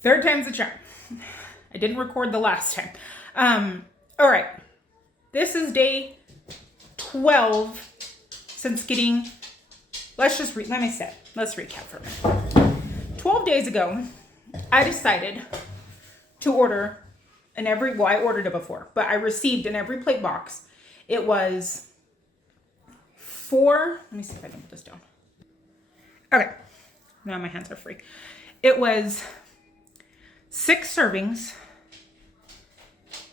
Third time's a charm. I didn't record the last time. All right. This is day 12 since getting, let's recap for a minute. 12 days ago, I decided to order I ordered it before, but I received an Everyplate box. It was let me see if I can put this down. Okay. Now my hands are free. It was 6 servings,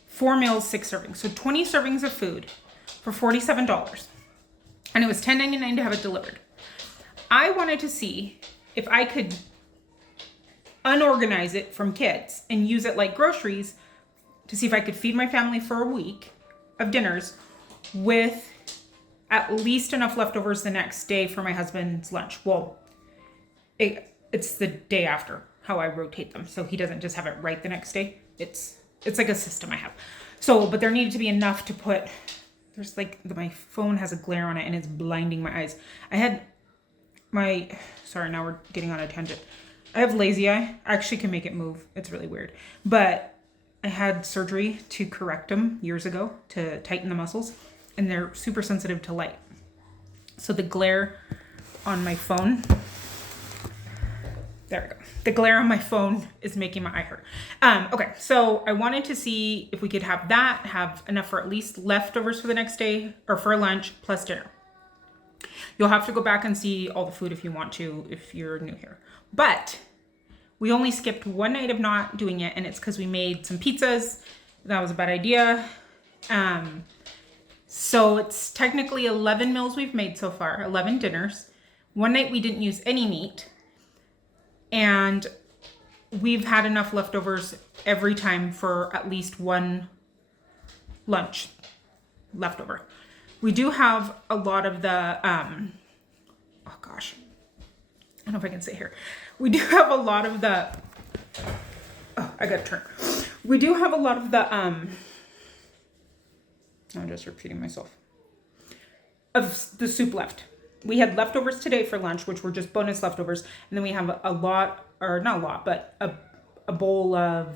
4 meals, 6 servings. So 20 servings of food for $47. And it was $10.99 to have it delivered. I wanted to see if I could unorganize it from kids and use it like groceries to see if I could feed my family for a week of dinners with at least enough leftovers the next day for my husband's lunch. Well, it's the day after how I rotate them. So he doesn't just have it right the next day. It's like a system I have. So, but there needed to be enough to put, there's like, my phone has a glare on it and it's blinding my eyes. Sorry, now we're getting on a tangent. I have lazy eye. I actually can make it move. It's really weird. But I had surgery to correct them years ago to tighten the muscles, and they're super sensitive to light. So the glare on my phone, there we go. The glare on my phone is making my eye hurt. Okay, so I wanted to see if we could have enough for at least leftovers for the next day or for lunch plus dinner. You'll have to go back and see all the food if you want to, if you're new here. But we only skipped one night of not doing it, and it's because we made some pizzas. That was a bad idea. So it's technically 11 meals we've made so far, 11 dinners. One night we didn't use any meat, and we've had enough leftovers every time for at least one lunch leftover. We do have a lot of the, oh gosh, I don't know if I can say here. We do have a lot of the, I gotta turn. We do have a lot of the, I'm just repeating myself, of the soup left. We had leftovers today for lunch, which were just bonus leftovers. And then we have a lot, or not a lot, but a bowl of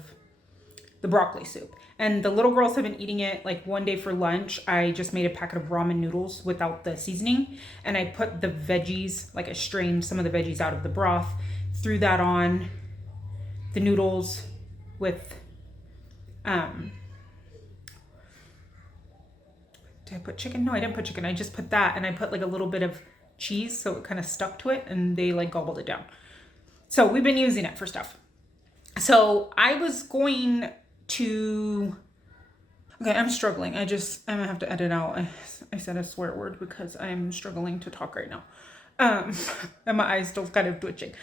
the broccoli soup. And the little girls have been eating it. Like one day for lunch, I just made a packet of ramen noodles without the seasoning. And I put the veggies, like I strained some of the veggies out of the broth, threw that on the noodles with, did I put chicken? No, I didn't put chicken. I just put that, and I put like a little bit of cheese so it kind of stuck to it, and they like gobbled it down. So we've been using it for stuff. So I was going to, okay, I'm struggling. I'm gonna have to edit out. I said a swear word because I'm struggling to talk right now. And my eyes still kind of twitching.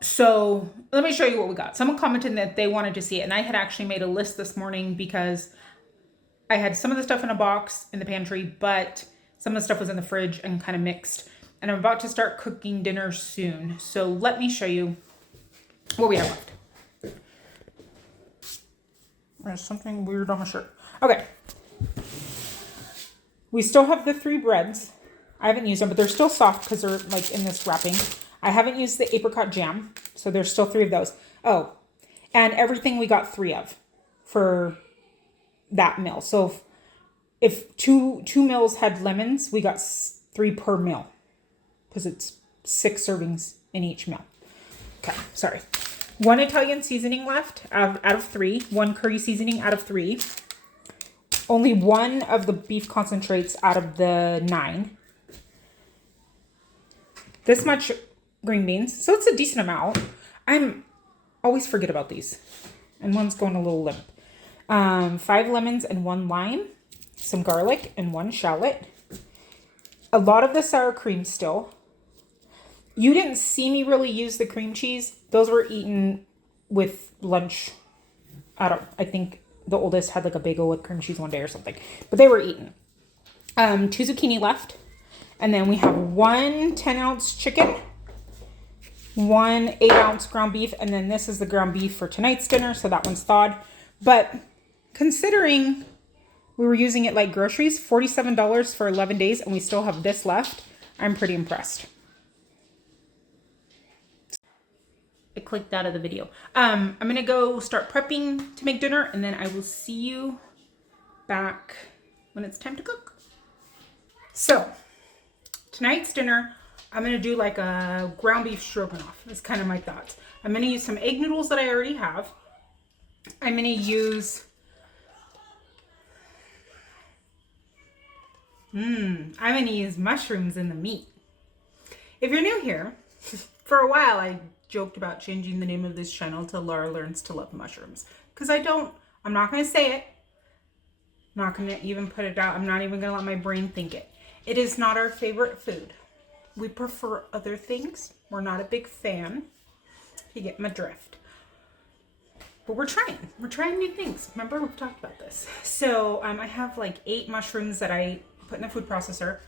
So let me show you what we got. Someone commented that they wanted to see it, and I had actually made a list this morning because I had some of the stuff in a box in the pantry, but some of the stuff was in the fridge and kind of mixed. And I'm about to start cooking dinner soon. So let me show you what we have left. There's something weird on my shirt. Okay. We still have the 3 breads. I haven't used them, but they're still soft because they're like in this wrapping. I haven't used the apricot jam, so there's still 3 of those. Oh, and everything we got 3 of for that meal. So if two meals had lemons, we got 3 per meal because it's 6 servings in each meal. Okay, sorry. 1 Italian seasoning left out of 3. 1 curry seasoning out of 3. Only 1 of the beef concentrates out of the 9. This much green beans. So it's a decent amount. I'm always forget about these. And one's going a little limp. 5 lemons and 1 lime. Some garlic and 1 shallot. A lot of the sour cream still. You didn't see me really use the cream cheese. Those were eaten with lunch. I think the oldest had like a bagel with cream cheese one day or something. But they were eaten. 2 zucchini left. And then we have 1 10-ounce chicken. 1 8-ounce ground beef. And then this is the ground beef for tonight's dinner. So that one's thawed. But considering we were using it like groceries, $47 for 11 days, and we still have this left, I'm pretty impressed. clicked out of the video. I'm gonna go start prepping to make dinner, and then I will see you back when it's time to cook. So tonight's dinner, I'm gonna do like a ground beef stroganoff. That's kind of my thoughts. I'm gonna use some egg noodles that I already have. I'm gonna use mushrooms in the meat. If you're new here, for a while I joked about changing the name of this channel to Laura Learns to Love Mushrooms. Because I'm not gonna say it. I'm not gonna even put it out. I'm not even gonna let my brain think it. It is not our favorite food. We prefer other things. We're not a big fan. You get my drift. But we're trying new things. Remember, we've talked about this. So I have like 8 mushrooms that I put in the food processor.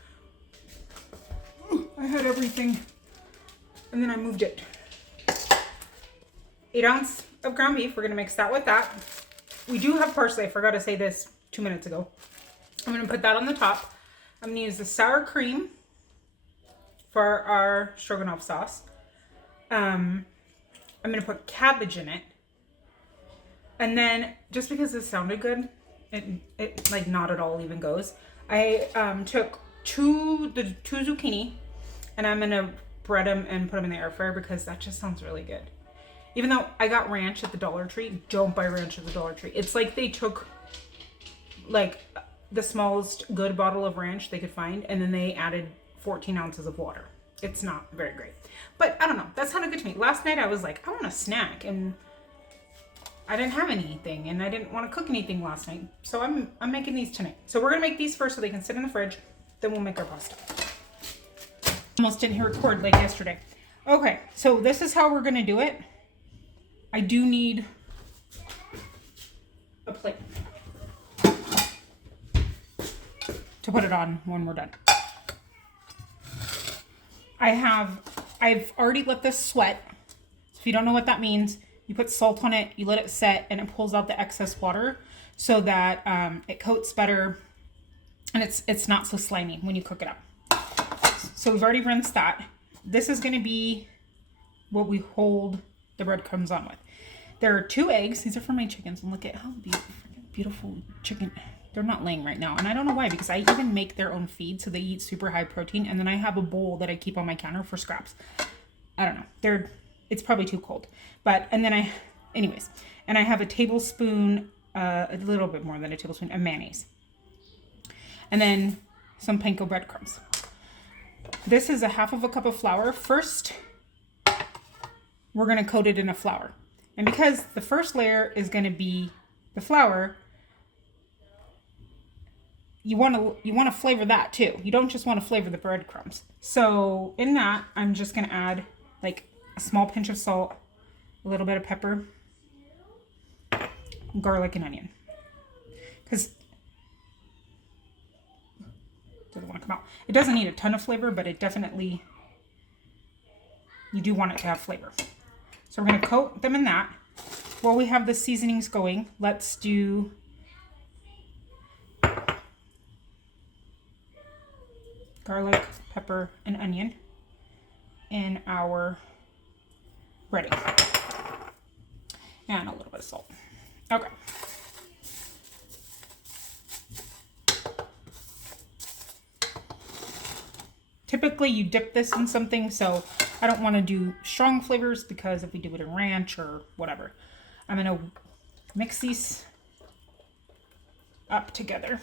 I had everything, and then I moved it. 8 ounces of ground beef. We're gonna mix that with that. We do have parsley. I forgot to say this 2 minutes ago. I'm gonna put that on the top. I'm gonna use the sour cream for our stroganoff sauce. I'm gonna put cabbage in it. And then, just because it sounded good, it like not at all even goes. I took two zucchini, and I'm gonna bread them and put them in the air fryer because that just sounds really good. Even though I got ranch at the Dollar Tree, don't buy ranch at the Dollar Tree. It's like they took like the smallest good bottle of ranch they could find, and then they added 14 ounces of water. It's not very great. But I don't know. That sounded good to me. Last night I was like, I want a snack, and I didn't have anything, and I didn't want to cook anything last night. So I'm making these tonight. So we're going to make these first so they can sit in the fridge. Then we'll make our pasta. Almost didn't hit record like yesterday. Okay, so this is how we're going to do it. I do need a plate to put it on when we're done. I've already let this sweat. So if you don't know what that means, you put salt on it, you let it set, and it pulls out the excess water so that it coats better, and it's not so slimy when you cook it up. So we've already rinsed that. This is going to be what we hold the breadcrumbs on with. There are 2 eggs. These are for my chickens, and look at how beautiful chicken. They're not laying right now, and I don't know why, because I even make their own feed, so they eat super high protein, and then I have a bowl that I keep on my counter for scraps. I don't know. It's probably too cold. And I have a tablespoon, a little bit more than a tablespoon of mayonnaise. And then some panko breadcrumbs. This is a 1/2 cup of flour. First, we're going to coat it in a flour. And because the first layer is going to be the flour, you want to flavor that too. You don't just want to flavor the breadcrumbs. So in that, I'm just going to add like a small pinch of salt, a little bit of pepper, garlic, and onion. Because it doesn't want to come out. It doesn't need a ton of flavor, but it definitely, you do want it to have flavor. So we're going to coat them in that. While we have the seasonings going, let's do garlic, pepper, and onion in our breading. And a little bit of salt. Okay. Typically you dip this in something, so I don't want to do strong flavors because if we do it in ranch or whatever. I'm going to mix these up together.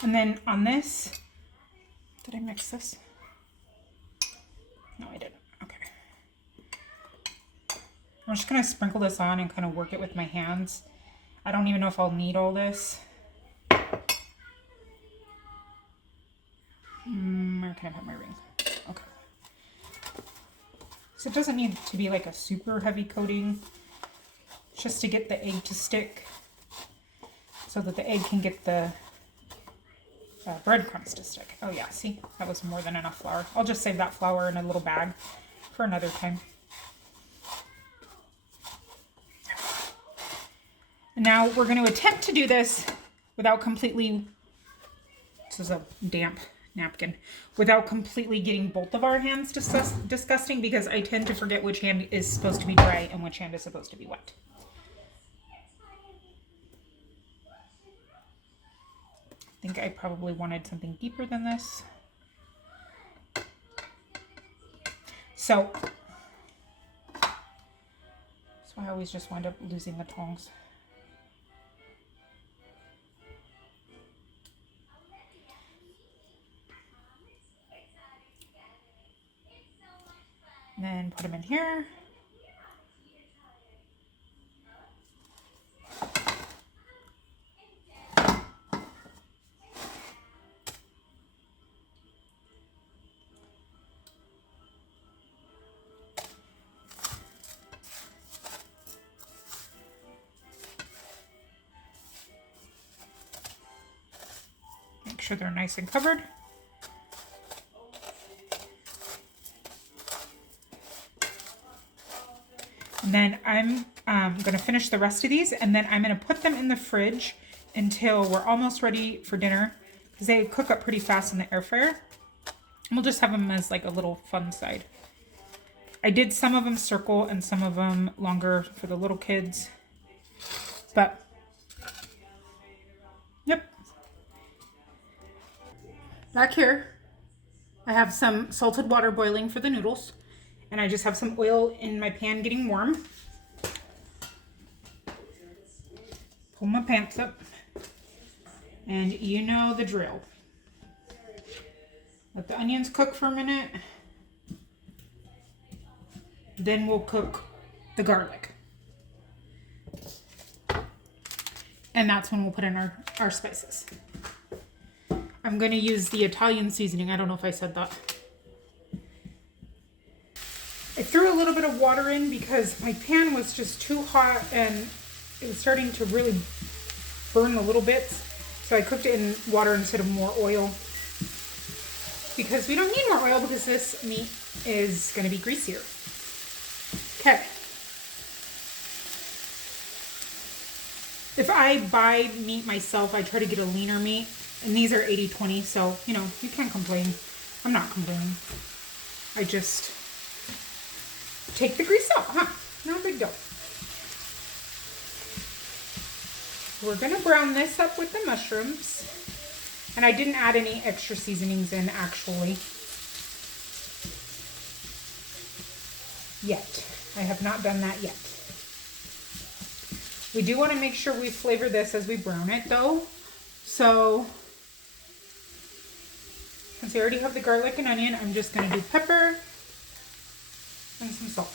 And then on this, did I mix this? No, I didn't. Okay. I'm just going to sprinkle this on and kind of work it with my hands. I don't even know if I'll need all this. Where can I put my ring? Okay. So it doesn't need to be like a super heavy coating, just to get the egg to stick so that the egg can get the breadcrumbs to stick. Oh yeah, see, that was more than enough flour. I'll just save that flour in a little bag for another time. And now we're going to attempt to do this without completely, this is a damp napkin, without completely getting both of our hands disgusting, because I tend to forget which hand is supposed to be dry and which hand is supposed to be wet. I think I probably wanted something deeper than this. So I always just wind up losing the tongs. And then put them in here. Make sure they're nice and covered. And then I'm going to finish the rest of these, and then I'm going to put them in the fridge until we're almost ready for dinner, because they cook up pretty fast in the air fryer. And we'll just have them as like a little fun side. I did some of them circle and some of them longer for the little kids. But, yep. Back here, I have some salted water boiling for the noodles. And I just have some oil in my pan getting warm. Pull my pants up. And you know the drill. Let the onions cook for a minute. Then we'll cook the garlic. And that's when we'll put in our spices. I'm going to use the Italian seasoning. I don't know if I said that. I threw a little bit of water in because my pan was just too hot and it was starting to really burn the little bits. So I cooked it in water instead of more oil. Because we don't need more oil because this meat is going to be greasier. Okay. If I buy meat myself, I try to get a leaner meat. And these are 80-20, so, you know, you can't complain. I'm not complaining. I just take the grease out, huh? No big deal. We're gonna brown this up with the mushrooms. And I didn't add any extra seasonings in, actually. Yet. I have not done that yet. We do want to make sure we flavor this as we brown it, though. So, since I already have the garlic and onion, I'm just going to do pepper and some salt.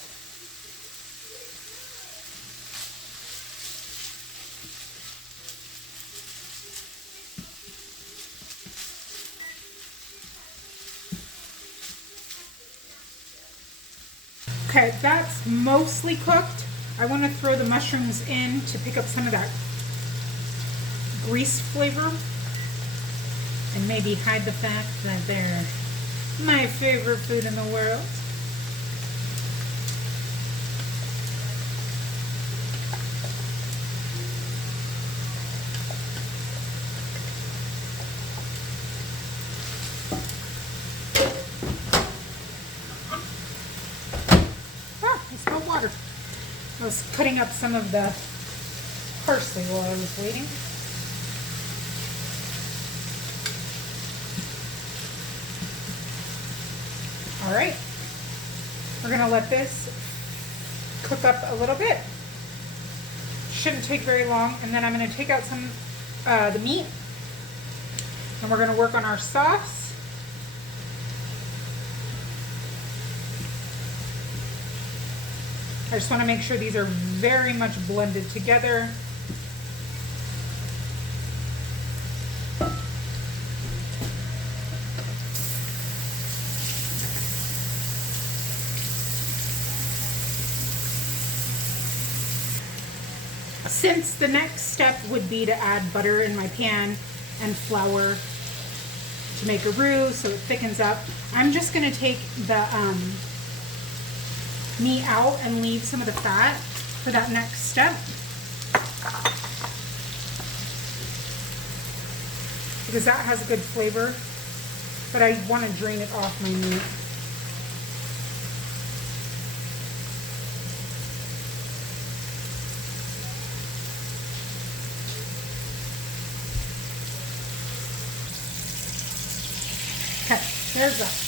Okay, that's mostly cooked. I want to throw the mushrooms in to pick up some of that grease flavor and maybe hide the fact that they're my favorite food in the world. I smell water. I was cutting up some of the parsley while I was waiting. All right, we're gonna let this cook up a little bit. Shouldn't take very long, and then I'm gonna take out some the meat, and we're gonna work on our sauce. I just want to make sure these are very much blended together. Since the next step would be to add butter in my pan and flour to make a roux so it thickens up, I'm just going to take the meat out and leave some of the fat for that next step. Because that has a good flavor, but I want to drain it off my meat. Okay, there's that.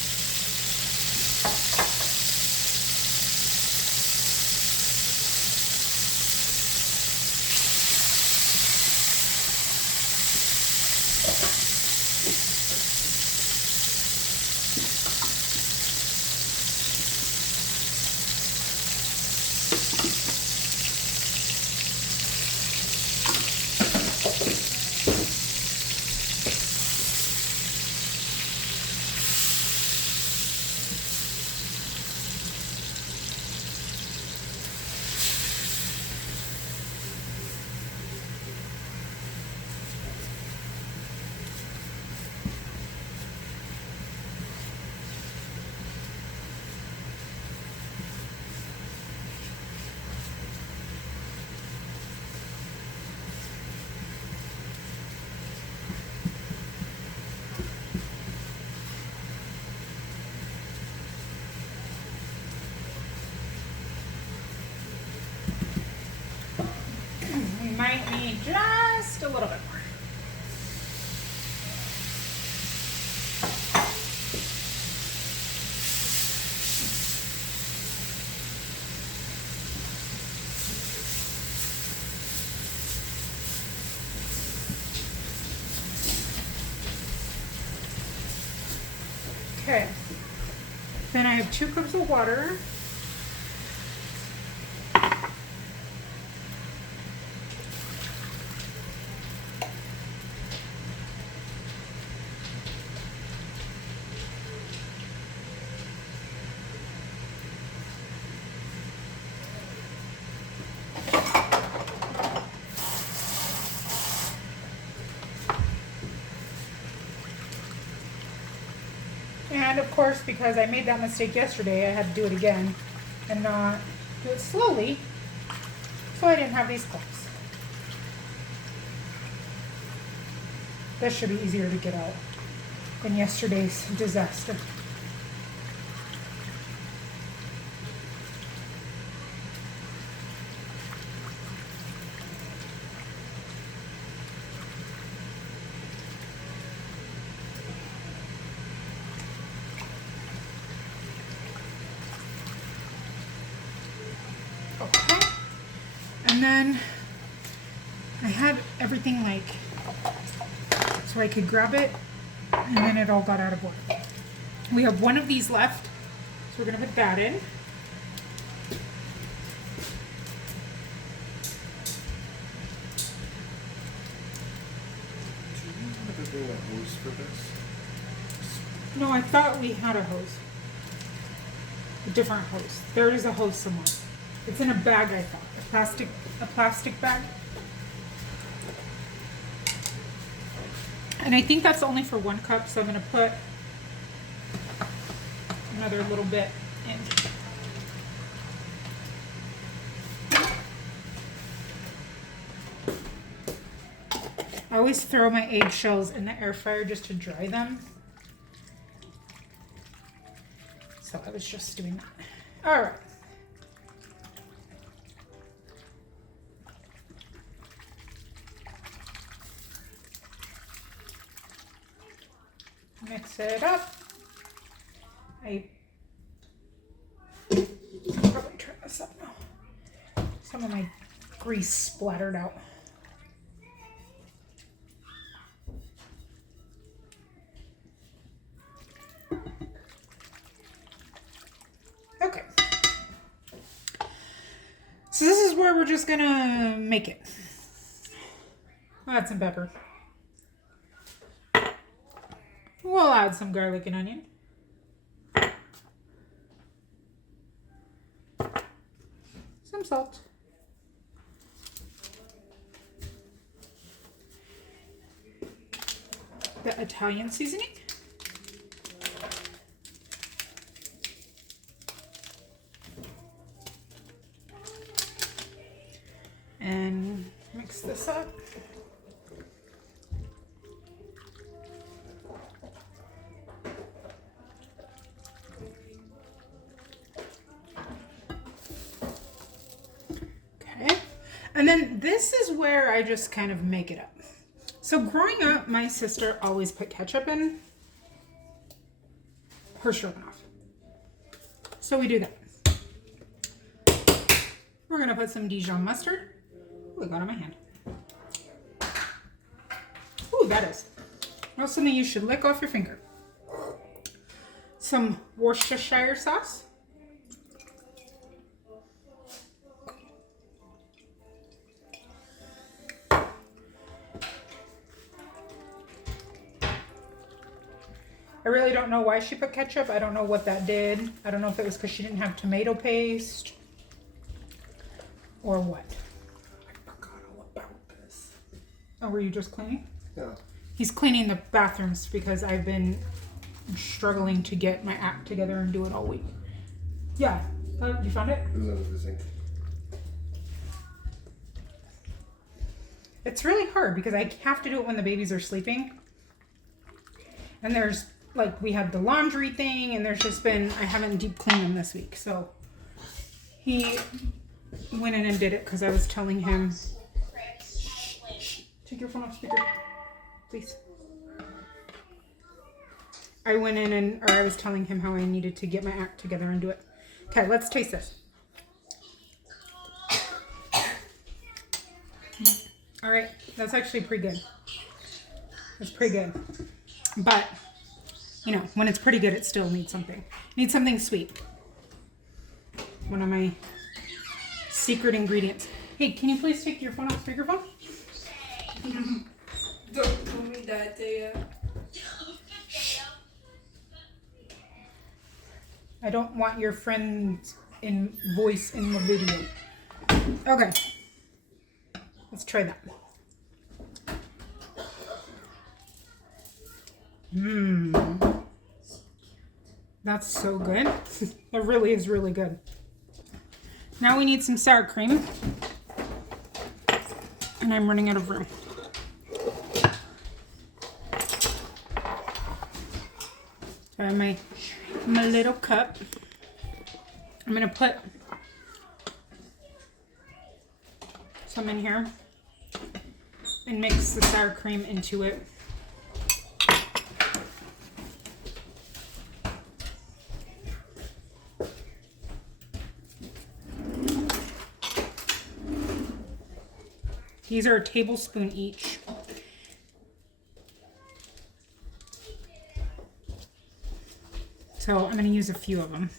Might need just a little bit more. Okay, then I have 2 cups of water. And of course, because I made that mistake yesterday, I had to do it again and not do it slowly, so I didn't have these clumps. This should be easier to get out than yesterday's disaster. Okay, and then I had everything like so I could grab it, and then it all got out of order. We have 1 of these left, so we're gonna put that in. Do you have to bring a hose for this? No, I thought we had a hose. A different hose. There is a hose somewhere. It's in a bag, I thought. A plastic bag. And I think that's only for 1 cup, so I'm gonna put another little bit in. I always throw my eggshells in the air fryer just to dry them. So I was just doing that. All right. Mix it up. I probably turn this up now. Some of my grease splattered out. Okay. So this is where we're just gonna make it. We'll add some pepper. We'll add some garlic and onion. Some salt. the Italian seasoning. And mix this up. Okay. And then this is where I just kind of make it up. So growing up, my sister always put ketchup in her stroganoff. So we do that. We're gonna put some Dijon mustard. Ooh, I got it on my hand. Ooh, that is. That's something you should lick off your finger. Some Worcestershire sauce. I really don't know why she put ketchup. I don't know what that did. I don't know if it was because she didn't have tomato paste or what. I forgot all about this. Oh, were you just cleaning? Yeah. He's cleaning the bathrooms because I've been struggling to get my act together and do it all week. Yeah. You found it? It was under the sink. It's really hard because I have to do it when the babies are sleeping. And there's, like, we had the laundry thing, and there's just been, I haven't deep cleaned them this week. So he went in and did it because I was telling him, shh, take your phone off speaker, please. I went in and, or I was telling him how I needed to get my act together and do it. Okay, let's taste this. All right, that's actually pretty good. That's pretty good. But, you know, when it's pretty good, it still needs something. Needs something sweet. One of my secret ingredients. Hey, can you please take your phone off speakerphone? Don't tell me that, Daya. I don't want your friend's voice in the video. Okay. Let's try that. Mmm. That's so good. It really is really good. Now we need some sour cream. And I'm running out of room. So I have my little cup. I'm going to put some in here and mix the sour cream into it. These are a tablespoon each. So I'm going to use a few of them.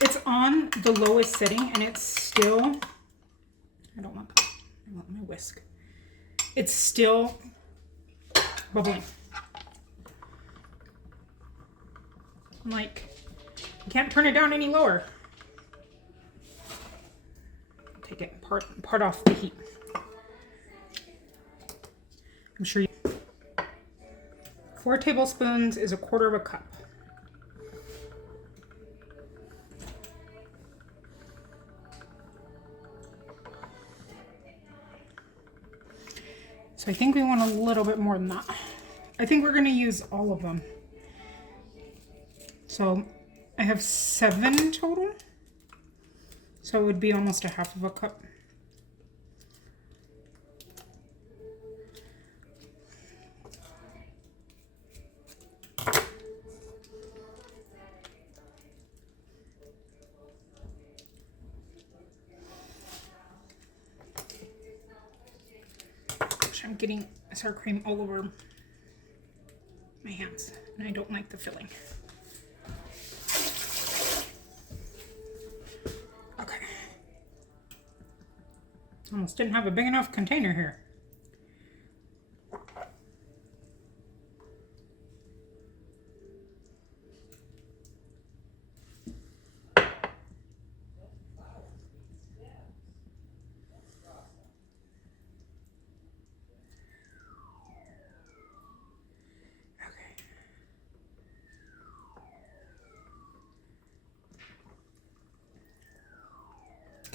It's on the lowest setting and it's still, I don't want that. I want my whisk. It's still bubbling. I'm like, I can't turn it down any lower. Take it part off the heat. I'm sure 4 tablespoons is 1/4 cup. So I think we want a little bit more than that. I think we're going to use all of them. So I have 7 total. So it would be almost 1/2 cup. I'm getting sour cream all over my hands, and I don't like the filling. Okay. Almost didn't have a big enough container here.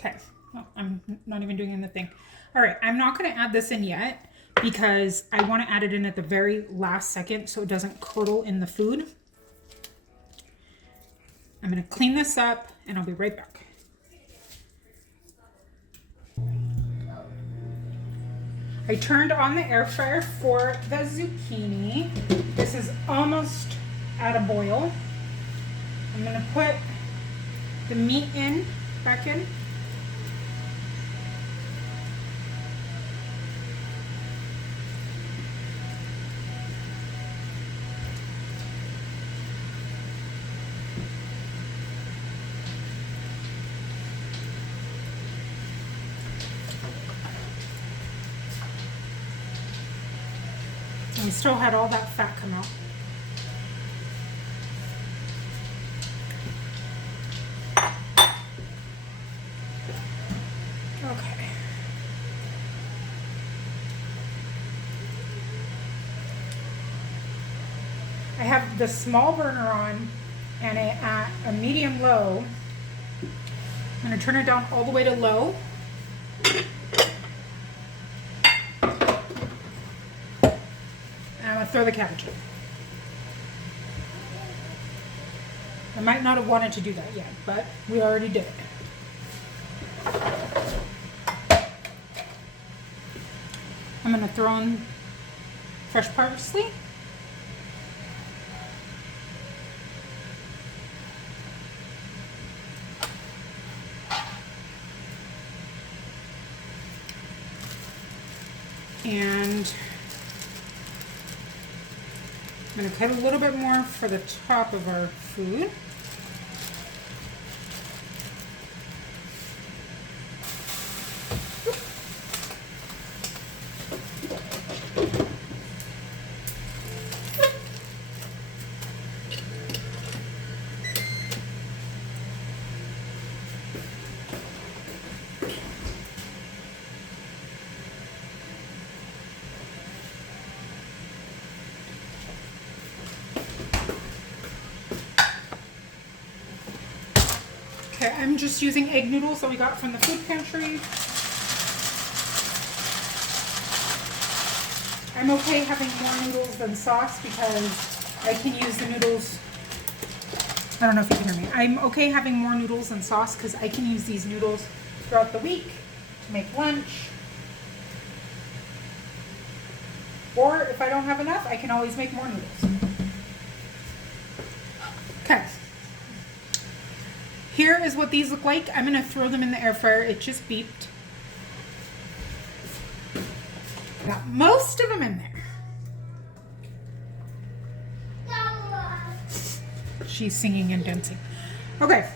Okay, well, I'm not even doing anything. All right, I'm not gonna add this in yet because I wanna add it in at the very last second so it doesn't curdle in the food. I'm gonna clean this up and I'll be right back. I turned on the air fryer for the zucchini. This is almost at a boil. I'm gonna put the meat back in. And we still had all that fat come out. Okay. I have the small burner on and at a medium low. I'm gonna turn it down all the way to low. And I'm gonna throw the cabbage in. I might not have wanted to do that yet, but we already did it. I'm gonna throw in fresh parsley. And I'm gonna cut a little bit more for the top of our food. Okay, I'm just using egg noodles that we got from the food pantry. I'm okay having more noodles than sauce because I can use the noodles. I don't know if you can hear me. I'm okay having more noodles than sauce because I can use these noodles throughout the week to make lunch. Or if I don't have enough, I can always make more noodles. Okay. Here is what these look like. I'm gonna throw them in the air fryer. It just beeped. Got most of them in there. She's singing and dancing. Okay.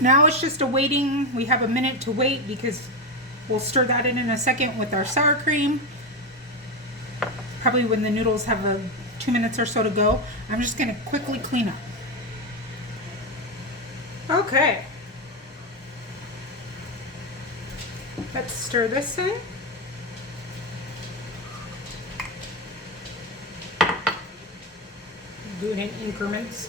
Now it's just a waiting. We have a minute to wait because we'll stir that in a second with our sour cream. Probably when the noodles have 2 minutes or so to go. I'm just gonna quickly clean up. Okay. Let's stir this in. Do it in increments.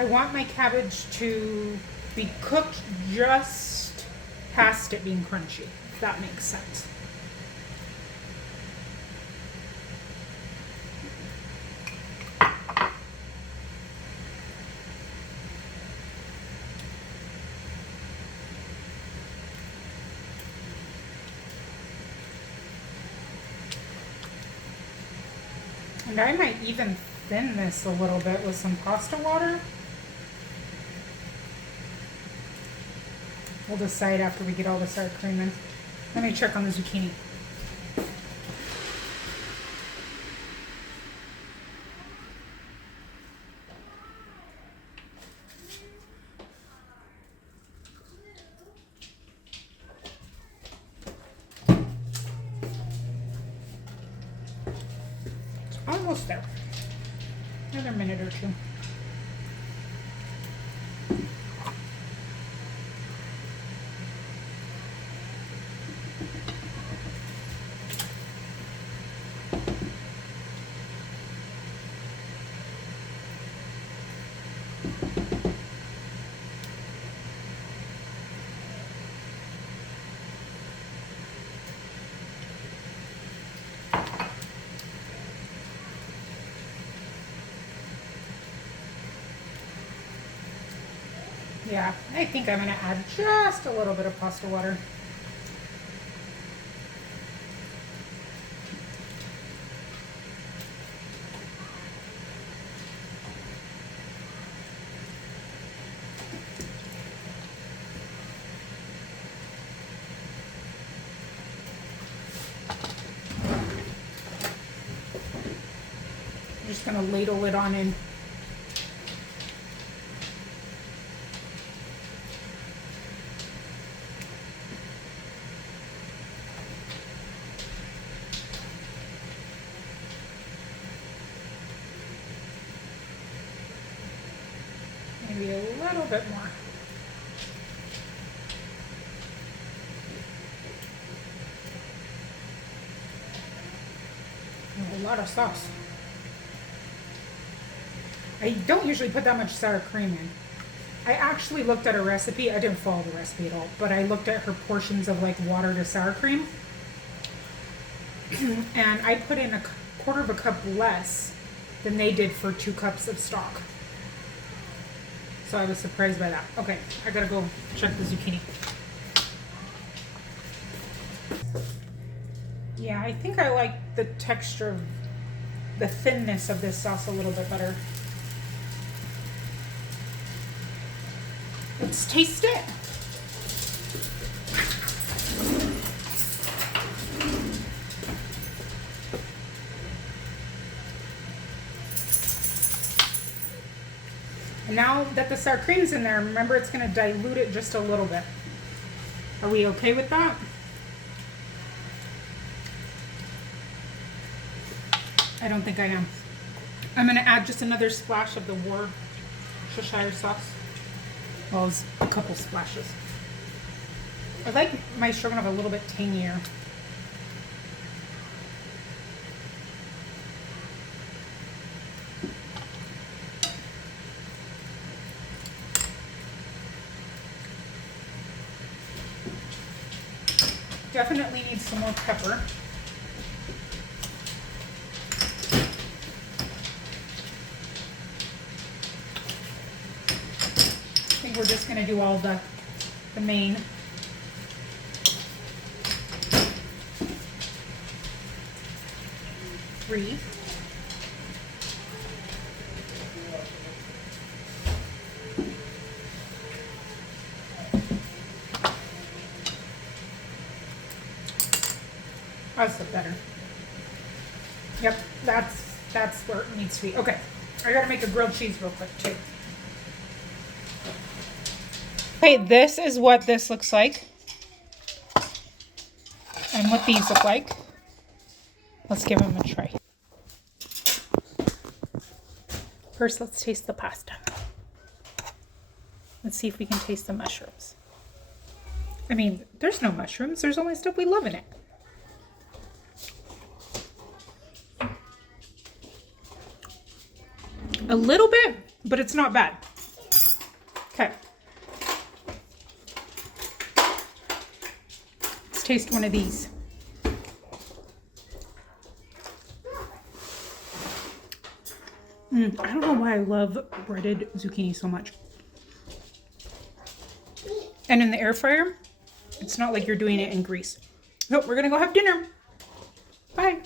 I want my cabbage to be cooked just past it being crunchy, if that makes sense. And I might even thin this a little bit with some pasta water. We'll decide after we get all the sour cream in. Let me check on the zucchini. Almost there. Another minute or two. Yeah, I think I'm gonna add just a little bit of pasta water. I'm just gonna ladle it on in. Maybe a little bit more. A lot of sauce. I don't usually put that much sour cream in. I actually looked at a recipe. I didn't follow the recipe at all, but I looked at her portions of like water to sour cream. And I put in a quarter of a cup less than they did for 2 cups of stock. So I was surprised by that. Okay, I gotta go check the zucchini. Yeah, I think I like the texture, the thinness of this sauce a little bit better. Let's taste it. And now that the sour cream's in there, remember it's going to dilute it just a little bit. Are we okay with that? I don't think I am. I'm going to add just another splash of the Worcestershire sauce. Well, it's a couple splashes. I like my stroganoff a little bit tangier. Definitely needs some more pepper. I think we're just going to do all the main. Three. That's better. Yep, that's where it needs to be. Okay, I gotta make a grilled cheese real quick too. Okay, this is what this looks like. And what these look like. Let's give them a try. First, let's taste the pasta. Let's see if we can taste the mushrooms. I mean, there's no mushrooms. There's only stuff we love in it. A little bit, but it's not bad. Okay. Let's taste one of these. I don't know why I love breaded zucchini so much. And in the air fryer, it's not like you're doing it in grease. Nope, we're gonna go have dinner. Bye.